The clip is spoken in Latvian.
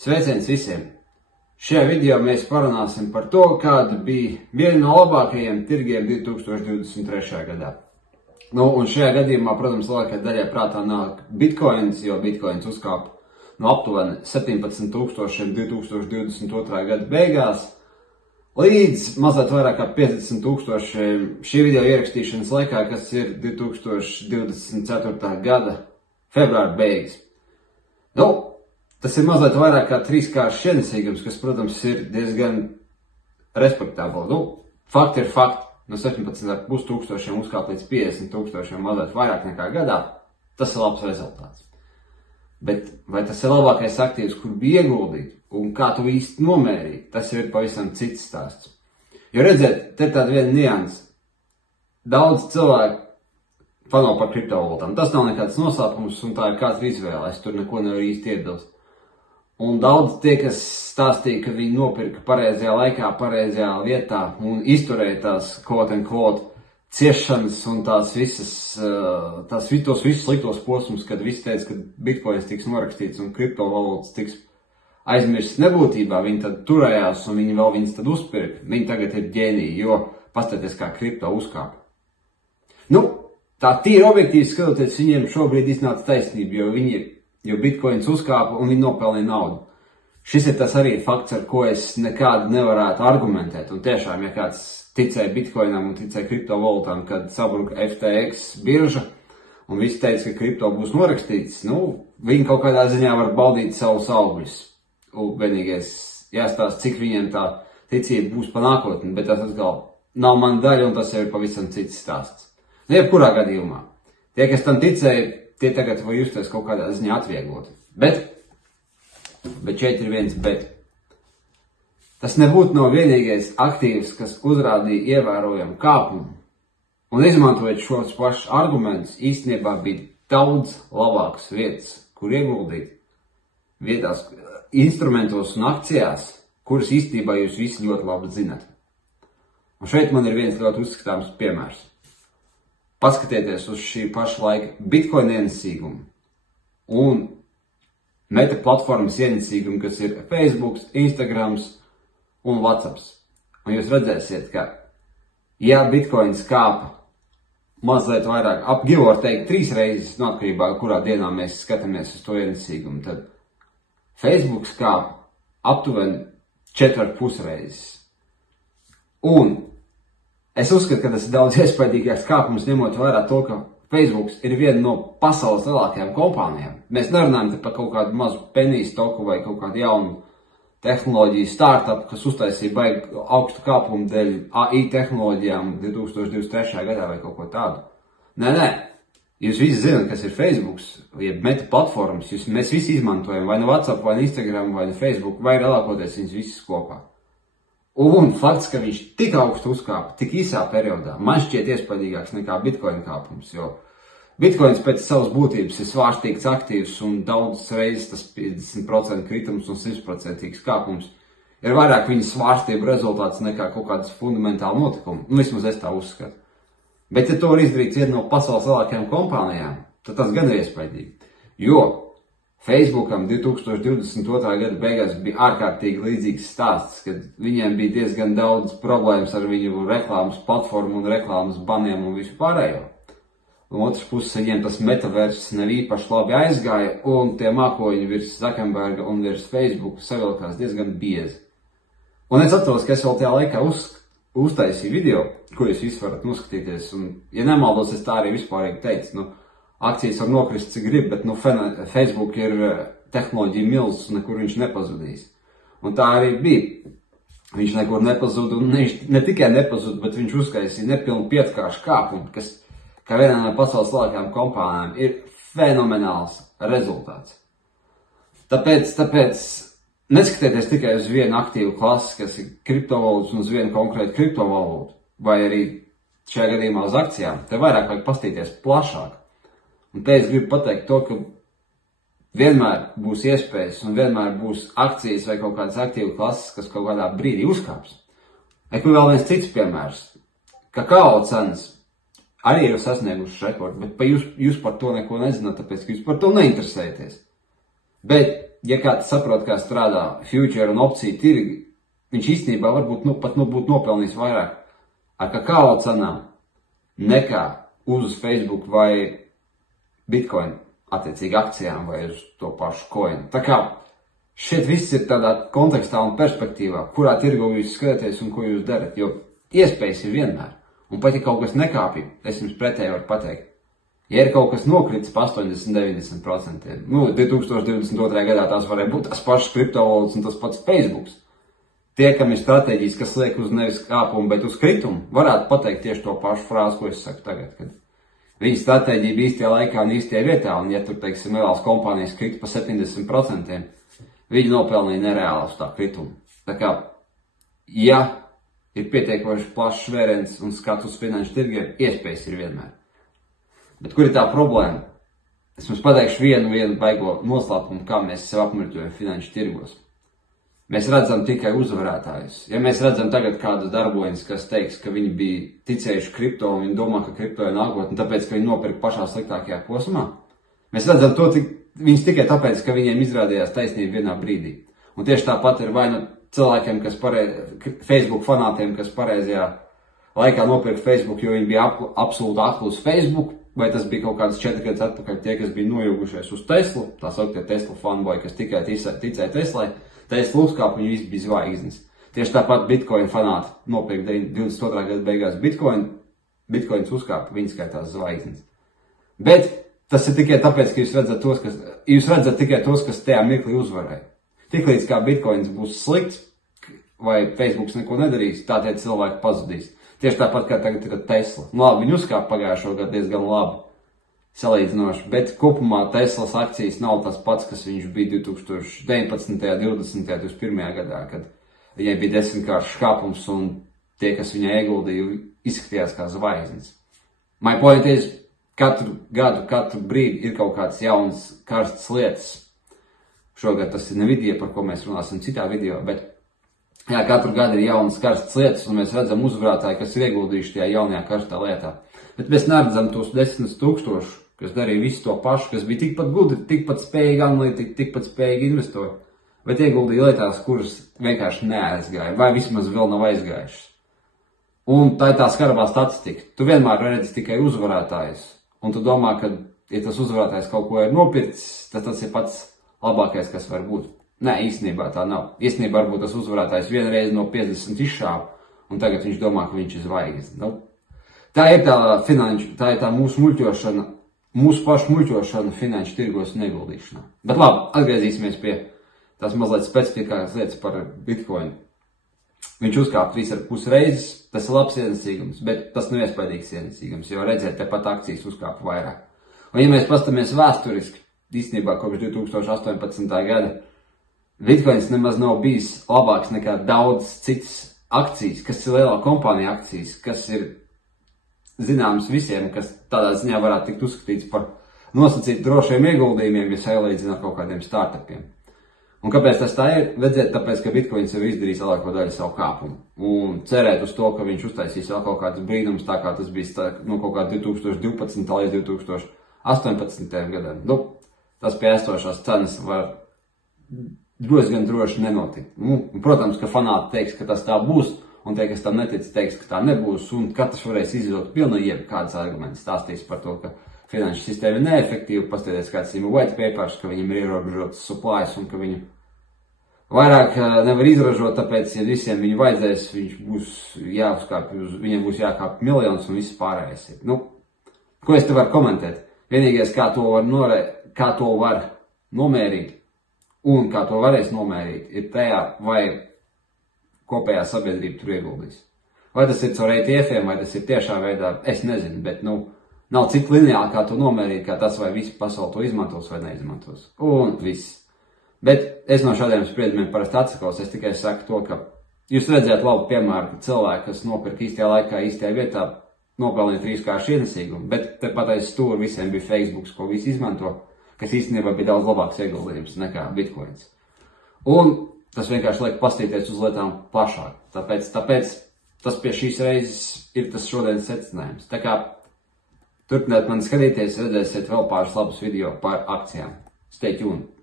Sveiciens visiem! Šajā video mēs parunāsim par to, kāda bija viena no labākajiem tirgiem 2023. gadā. Un šajā gadījumā, protams, lielākajai daļai prātā nāk bitcoins, jo bitcoins uzkāpa no aptuveni 17,000 2022. gada beigās līdz mazliet vairāk kā 50,000 šī video ierakstīšanas laikā, kas ir 2024. gada februāra beigas. Tas ir mazliet vairāk kā trīskāršs ienesīgums, kas, protams, ir diezgan respektabli. Fakti ir fakti. No 17,5 tūkstošiem uzkāp līdz 50,000 mazliet vairāk nekā gadā. Tas ir labs rezultāts. Bet vai tas ir labākais aktīvs, kur bija ieguldīt un kā tu īsti nomērīt, tas ir pavisam cits stāsts. Jo redziet, te tāda viena nianse. Daudz cilvēku fano par kriptovalūtām. Tas nav nekāds noslēpums un tā ir katra izvēle. Es tur neko nevaru īsti iebilst. Un daudz tie, kas stāstīja, ka viņi nopirka pareizajā laikā, pareizajā vietā un izturēja tās quote-unquote ciešanas un tos visus sliktos posmus, kad visi teica, ka bitcoins tiks norakstīts un kriptovalūtas tiks aizmirstas nebūtībā, viņi tad turējās un viņi vēl viņas tad uzpirka. Viņi tagad ir ģēniji, jo paskatieties, kā kripto uzkāpa. Tā tīri objektīvi skatoties, viņiem šobrīd iznāca taisnība, jo bitcoins uzkāpa un viņi nopelnīja naudu. Šis ir tas arī fakts, ar ko es nekādu nevarētu argumentēt. Un tiešām, ja kāds ticēja bitcoinam un ticēja kriptovalūtām, kad sabruka FTX birža un visi teica, ka kripto būs norakstīts, viņi kaut kādā ziņā var baudīt savus augļus. Vienīgais jāstāsta, cik viņiem tā ticība būs pa nākotni, bet tas atkal nav man daļa un tas jau ir pavisam cits stāsts. Jebkurā gadījumā. Tie, kas tam ticēja, tie tagad var justies kaut kādā ziņā atviegloti. Bet šeit ir viens bet. Tas nebūtu no vienīgais aktīvs, kas uzrādīja ievērojamu kāpumu. Un izmantojot šos pašus argumentus, īstenībā bija daudz labākas vietas, kur ieguldīt. Vietās, instrumentos un akcijās, kuras īstenībā jūs visi ļoti labi zinat. Un šeit man ir viens ļoti uzskatāms piemērs. Paskatieties uz šī paša laika bitcoin ienesīgumu un meta platformas ienesīgumu, kas ir Facebook, Instagram un WhatsApp. Un jūs redzēsiet, ka ja bitcoins kāpa mazliet vairāk, give or take 3 reizes, atkarībā, kurā dienā mēs skatāmies uz to ienesīgumu, tad Facebook kāpa aptuveni 4,5 reizes. Un es uzskatu, ka tas ir daudz iespaidīgāks kāpums, ņemot vērā to, ka Facebook ir viena no pasaules lielākajām kompānijām. Mēs nerunājam par kaut kādu mazu penny stoku vai kaut kādu jaunu tehnoloģiju startup, kas uztaisīja baigi augstu kāpumu dēļ AI tehnoloģijām 2023. gadā vai kaut ko tādu. Nē. Jūs visi zināt, kas ir Facebook, jeb meta platformas. Mēs visi izmantojam vai no WhatsApp, vai no Instagram, vai no Facebook, vai lielākoties viņas visas kopā. Un fakts, ka viņš tik augstu uzkāpa, tik īsā periodā, man šķiet iespaidīgāks nekā bitcoin kāpums, jo bitcoins pēc savas būtības ir svārstīgs aktīvs un daudzas reizes tas 50% kritums un 100% kāpums ir vairāk viņa svārstību rezultāts nekā kaut kādas fundamentāli notikumi. Vismaz es tā uzskatu. Bet, ja to var izdarīt viena no pasaules lielākajām kompānijām, tad tas gan ir iespaidīgi. Jo Facebookam 2022. gada beigās bija ārkārtīgi līdzīgs stāsts, kad viņiem bija diezgan daudz problēmas ar viņu reklāmas platformu un reklāmas baniem un visu pārējo. Un otrs puses viņiem tas metaverss nav īpaši labi aizgāja un tie mākoņi virs Zuckerberga un virs Facebook savilkās diezgan biezi. Un es atceros, ka es vēl tajā laikā uztaisīju video, ko jūs visi varat noskatīties, un, ja nemaldos, es tā arī vispārīgi teicu, akcijas var nokrist, cik grib, bet Facebook ir tehnoloģija milzs, nekur viņš nepazudīs. Un tā arī bija. Viņš nekur nepazuda, un ne tikai nepazuda, bet viņš uzkaisīja nepilnu 5-kāršu kāpumu, kas, kā vienā no pasaules lielākajām kompānijām, ir fenomenāls rezultāts. Tāpēc neskatieties tikai uz vienu aktīvu klasi, kas ir kriptovalūtas un uz vienu konkrētu kriptovalūtu, vai arī šajā gadījumā uz akcijām. Te vairāk vajag pastīties plašāk. Un te es gribu pateikt to, ka vienmēr būs iespējas un vienmēr būs akcijas vai kaut kādas aktīvu klases, kas kaut kādā brīdī uzkāps. Kur vēl viens cits piemērs. Kakao cenas arī ir sasniegušas rekordu, bet jūs par to neko nezināt, tāpēc, ka jūs par to neinteresējaties. Bet ja kāds saprot, kā strādā future un opciju tirgi, viņš īstenībā varbūt būtu nopelnījis vairāk ar kakao cenām nekā uz Facebook vai Bitcoin, attiecīgi akcijām vai uz to pašu coinu. Tā kā šeit viss ir tādā kontekstā un perspektīvā, kurā tirgu jūs skatāties un ko jūs darat, jo iespējas ir vienmēr. Un pat ja kaut kas nekāpja, es jums pretēji varu pateikt. Ja ir kaut kas nokritis pa 80–90%, 2022. gadā tās varēja būt tās pašas kriptovalūtas un tas pats Facebooks. Tie, kam ir stratēģijas, kas liek uz nevis kāpumu, bet uz kritumu, varētu pateikt tieši to pašu frāzi, ko es saku tagad, kad viņa stratēģija bija īstajā laikā un īstajā vietā, un ja tur, teiksim, lielās kompānijas krita pa 70%, viņi nopelnīja nereāli uz tā kritumu. Tā kā, ja ir pietiekoši plašs vēriens un skats uz finanšu tirgiem, iespējas ir vienmēr. Bet kur ir tā problēma? Es jums pateikšu vienu baigo noslēpumu, kā mēs sev apmurķojam finanšu tirgos. Mēs redzam tikai uzvarētājus. Ja mēs redzam tagad kādus darboņus, kas teiks, ka viņi bija ticējuši kripto un viņi domā, ka kripto ir nākotne, tāpēc, ka viņi nopirka pašā sliktākajā posmā, mēs redzam to viņus tikai tāpēc, ka viņiem izrādījās taisnība vienā brīdī. Un tieši tāpat ir vai nu cilvēkiem, Facebook fanātiem, kas pareizajā laikā nopirka Facebook, jo viņi bija absolūti akli uz Facebook, vai tas bija kaut kādas 4 gadus atpakaļ tie, kas bija nojūgušies uz Teslu, tā sauktie Tesla fanboy, kas tikai ticēja Teslai, Tesla uzkāpa, viņi visi bija zvaigznes. Tieši tāpat Bitcoin fanāti nopirka 22. gada beigās Bitcoins uzkāpa, viņi skaitās zvaigznes. Bet tas ir tikai tāpēc, ka jūs redzat tikai tos, kas tajā mirklī uzvarēja. Tiklīdz kā Bitcoins būs slikts, vai Facebooks neko nedarīs, tā tie cilvēki pazudīs. Tieši tāpat kā tagad ir Tesla. Labi, viņi uzkāpa pagājušo gadu diezgan labi salīdzinoši, bet kopumā Teslas akcijas nav tas pats, kas viņš bija 2019., 20., 2021. gadā, kad viņai bija 10-kāršs kāpums un tie, kas viņai ieguldīja, izskatījās kā zvaigznes. My point is, katru gadu, katru brīdi ir kaut kāds jauns karstas lietas. Šogad tas ir Nvidia, par ko mēs runāsim citā video, bet jā, katru gadu ir jaunas karstas lietas, un mēs redzam uzvarētāji, kas ir ieguldījuši tajā jaunajā karstā lietā. Bet mēs neredzam tos 10 000, kas darīja visu to pašu, kas bija tikpat gudri, tikpat spējīgi analītiķi, tikpat spējīgi investori, bet ieguldīja lietās, kuras vienkārši neaizgāja, vai vismaz vēl nav aizgājušas. Un tā ir tā skarbā statistika. Tu vienmēr redzi tikai uzvarētājus, un tu domā, ka, ja tas uzvarētājs kaut ko ir nopircis, tad tas ir pats labākais, kas var būt. Nē, īstenībā tā nav. Īstenībā varbūt tas uzvarētājs vienreiz no 50 izšāva, un tagad viņš domā, ka viņš ir zvaigzne. Tā ir tā mūsu muļķošana, mūsu pašu muļķošana finanšu tirgos un ieguldīšanā. Bet labi, atgriezīsimies pie tās mazliet specifikākas lietas par Bitcoin. Viņš uzkāpa 3,5 reizes, tas ir labs ienesīgums, bet tas nav iespaidīgs ienesīgums, jo redzēt, tepat akcijas uzkāpa vairāk. Un ja mēs pastamies vēsturiski, īstenībā kopš 2018. gada, Bitcoins nemaz nav bijis labāks nekā daudz citas akcijas, kas ir lielā kompānija akcijas, kas ir zināms visiem, kas tādā ziņā varētu tikt uzskatīts par nosacīt drošiem ieguldījumiem, ja salīdzina ar kaut kādiem startupiem. Un kāpēc tas tā ir? Redzēt, tāpēc, ka Bitcoins jau izdarīs lielāko daļu savu kāpumu. Un cerēt uz to, ka viņš uztaisīs vēl kaut kādas brīnums, tā kā tas bija no kaut kā 2012. līdz 2018. gadam. Tas pie esošās cenas var diezgan droši nenotikt. Protams, ka fanāti teiks, ka tas tā būs, un tie, kas tam netic, teiks, ka tā nebūs, un katrs varēs izvilkt pilnīgi jebkādas argumentus, stāstīs par to, ka finanšu sistēma ir neefektīva, paskatieties, kāds ir white papers, ka viņam ir ierobežotas supplies, un ka viņu vairāk nevar izražot, tāpēc, ja visiem viņu vajadzēs, viņiem būs jākāp miljonus un viss pārējais ir. Ko es te varu komentēt? Vienīgais, kā to var nomērīt, un kā to varēs nomērīt, ir tajā, vai kopējā sabiedrība tur ieguldīs. Vai tas ir caur ETF-iem, vai tas ir tiešā veidā, es nezinu, bet, nav cik lineāli, kā to nomērīt, kā tas, vai visi pasauli to izmantos vai neizmantos. Un viss. Bet es no šādiem spriedumiem parasti atsakos, es tikai saku to, ka jūs redzēt labu piemēru, ka cilvēki, kas nopirka īstajā laikā, īstajā vietā, nopelnīja 3-kāršu ienesīgumu, bet tepat aiz stūra visiem bija Facebooks, ko visi izmanto, kas īstenībā bija daudz labāks ieguldījums nekā Bitcoins. Un tas vienkārši liek pastīties uz lietām plašāk. Tāpēc tas pie šīs reizes ir tas šodienas secinājums. Tā kā turpiniet mani skatīties, redzēsiet vēl pāris labus video par akcijām. Stay tuned!